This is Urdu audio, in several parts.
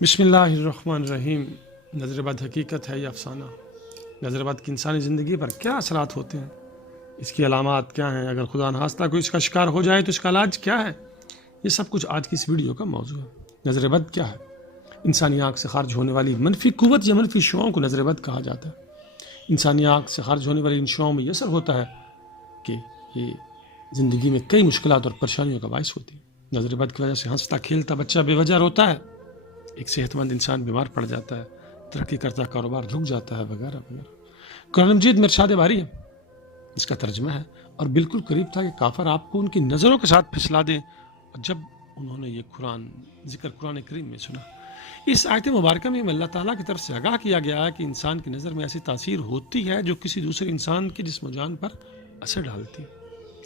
بسم اللہ الرحمن الرحیم۔ نظر بد حقیقت ہے یا افسانہ؟ نظر بد کی انسانی زندگی پر کیا اثرات ہوتے ہیں؟ اس کی علامات کیا ہیں؟ اگر خدا نخواستہ کوئی اس کا شکار ہو جائے تو اس کا علاج کیا ہے؟ یہ سب کچھ آج کی اس ویڈیو کا موضوع ہے۔ نظر بد کیا ہے؟ انسانی آنکھ سے خارج ہونے والی منفی قوت یا منفی شعاؤں کو نظر بد کہا جاتا ہے۔ انسانی آنکھ سے خارج ہونے والی ان شعاؤں میں یہ اثر ہوتا ہے کہ یہ زندگی میں کئی مشکلات اور پریشانیوں کا باعث ہوتی ہے۔ نظر بد کی وجہ سے ہنستا کھیلتا بچہ بے وجہ روتا ہے، ایک صحت مند انسان بیمار پڑ جاتا ہے، ترقی کرتا کاروبار رک جاتا ہے، وغیرہ وغیرہ۔ قرآن مجید میں ارشاد باری ہے، اس کا ترجمہ ہے، اور بالکل قریب تھا کہ کافر آپ کو ان کی نظروں کے ساتھ پھسلا دیں۔ اور جب انہوں نے یہ ذکر قرآن کریم میں سنا، اس آیت مبارکہ میں اللہ تعالیٰ کی طرف سے آگاہ کیا گیا ہے کہ انسان کی نظر میں ایسی تاثیر ہوتی ہے جو کسی دوسرے انسان کے جسم و جان پر اثر ڈالتی ہے۔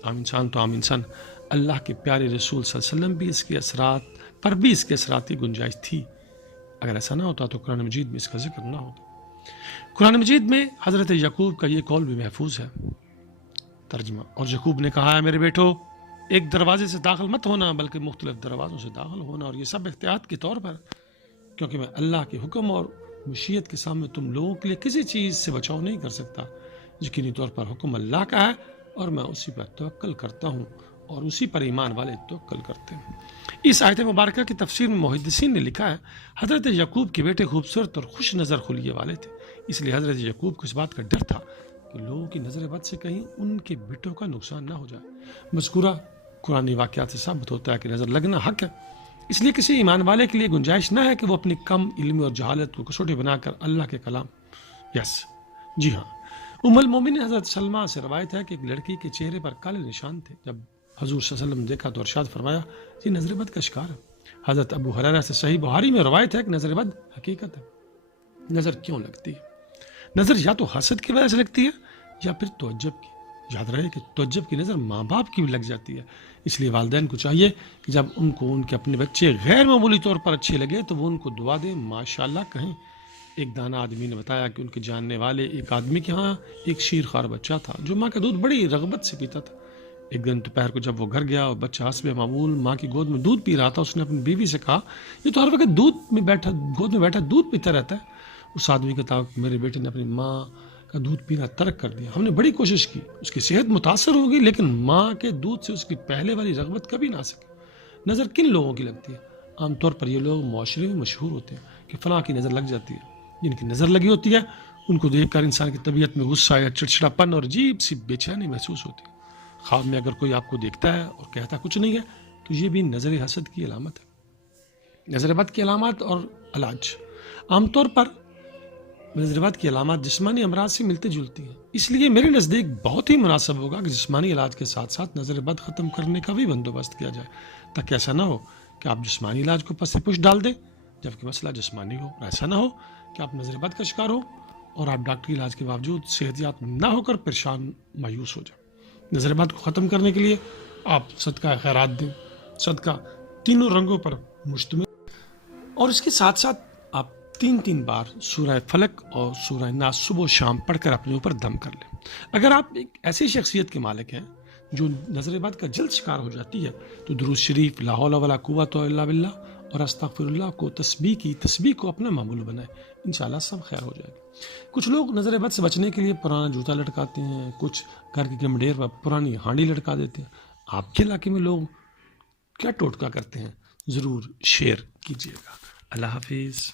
عام انسان تو عام انسان، اللہ کے پیارے رسول صلی اللہ علیہ وسلم بھی اس کے اثرات پر بھی اس کے اثرات کی گنجائش تھی۔ اگر ایسا نہ ہوتا تو قرآن مجید میں اس کا ذکر نہ ہوتا۔ قرآن مجید میں حضرت یعقوب کا یہ قول بھی محفوظ ہے۔ ترجمہ: اور یعقوب نے کہا ہے، میرے بیٹو، ایک دروازے سے داخل مت ہونا بلکہ مختلف دروازوں سے داخل ہونا، اور یہ سب احتیاط کے طور پر، کیونکہ میں اللہ کے حکم اور مشیت کے سامنے تم لوگوں کے لیے کسی چیز سے بچاؤ نہیں کر سکتا۔ یقینی طور پر حکم اللہ کا ہے اور میں اسی پر توکل کرتا ہوں اور اسی پر ایمان والے توکل کرتے ہیں۔ اس آیت مبارکہ کی تفسیر میں محدثین نے لکھا ہے، حضرت یعقوب کے بیٹے خوبصورت اور خوش نظر خلیے والے تھے، اس لیے حضرت یعقوب کو اس بات کا ڈر تھا کہ لوگوں کی نظر بد سے کہیں ان کے بیٹوں کا نقصان نہ ہو جائے۔ مذکورہ قرآنی واقعات سے ثابت ہوتا ہے کہ نظر لگنا حق ہے، اس لیے کسی ایمان والے کے لیے گنجائش نہ ہے کہ وہ اپنی کم علمی اور جہالت کو کسوٹی بنا کر اللہ کے کلام جی ہاں، ام المومنین حضرت سلمہ سے روایت ہے کہ ایک لڑکی کے چہرے پر کالے نشان تھے۔ جب حضور صلی اللہ علیہ وسلم دیکھا تو ارشاد فرمایا، یہ نظر بد کا شکار ہے۔ حضرت ابو ہریرہ سے صحیح بخاری میں روایت ہے کہ نظر بد حقیقت ہے۔ نظر کیوں لگتی ہے؟ نظر یا تو حسد کی وجہ سے لگتی ہے یا پھر تعجب کی۔ یاد رہے کہ تعجب کی نظر ماں باپ کی بھی لگ جاتی ہے، اس لیے والدین کو چاہیے کہ جب ان کو ان کے اپنے بچے غیر معمولی طور پر اچھے لگے تو وہ ان کو دعا دیں، ماشاءاللہ کہیں۔ ایک دانا آدمی نے بتایا کہ ان کے جاننے والے ایک آدمی کے ہاں ایک شیرخوار بچہ تھا جو ماں کا دودھ بڑی رغبت سے پیتا تھا۔ ایک دن دوپہر کو جب وہ گھر گیا اور بچہ حسب معمول ماں کی گود میں دودھ پی رہا تھا، اس نے اپنی بیوی سے کہا، یہ تو ہر وقت گود میں بیٹھا دودھ پیتا رہتا ہے۔ اس آدمی کا تھا، میرے بیٹے نے اپنی ماں کا دودھ پینا ترک کر دیا، ہم نے بڑی کوشش کی، اس کی صحت متاثر ہوگی لیکن ماں کے دودھ سے اس کی پہلے والی رغبت کبھی نہ آ سکی۔ نظر کن لوگوں کی لگتی ہے؟ عام طور پر یہ لوگ معاشرے میں مشہور ہوتے ہیں کہ فلاں کی نظر لگ جاتی ہے۔ جن کی نظر لگی ہوتی ہے ان کو دیکھ کر انسان کی طبیعت میں غصہ یا چڑچڑاپن اور عجیب سی بے چینی محسوس ہوتی ہے۔ خواب میں اگر کوئی آپ کو دیکھتا ہے اور کہتا کچھ نہیں ہے تو یہ بھی نظر حسد کی علامت ہے۔ نظر بد کی علامات اور علاج۔ عام طور پر نظر بد کی علامات جسمانی امراض سے ملتی جلتی ہیں، اس لیے میرے نزدیک بہت ہی مناسب ہوگا کہ جسمانی علاج کے ساتھ ساتھ نظر بد ختم کرنے کا بھی بندوبست کیا جائے، تاکہ ایسا نہ ہو کہ آپ جسمانی علاج کو پس پش ڈال دیں جبکہ مسئلہ جسمانی ہو، اور ایسا نہ ہو کہ آپ نظر بد کا شکار ہو اور آپ ڈاکٹری علاج کے باوجود صحت یاب نہ ہو کر پریشان مایوس ہو جائیں۔ نظر بد کو ختم کرنے کے لیے آپ صدقہ خیرات دیں۔ صدقہ تینوں رنگوں پر مشتمل، اور اس کے ساتھ ساتھ آپ 3 بار سورہ فلق اور سورہ ناس صبح و شام پڑھ کر اپنے اوپر دم کر لیں۔ اگر آپ ایک ایسی شخصیت کے مالک ہیں جو نظر بد کا جلد شکار ہو جاتی ہے تو درود شریف، لا حول ولا قوت الا باللہ اور استغفر اللہ کو تسبیح کو اپنا معمول بنائیں، انشاءاللہ سب خیر ہو جائے گا۔ کچھ لوگ نظر بد سے بچنے کے لیے پرانا جوتا لٹکاتے ہیں، کچھ گھر کے گمڈیر پر پرانی ہانڈی لٹکا دیتے ہیں۔ آپ کے علاقے میں لوگ کیا ٹوٹکا کرتے ہیں؟ ضرور شیئر کیجیے گا۔ اللہ حافظ۔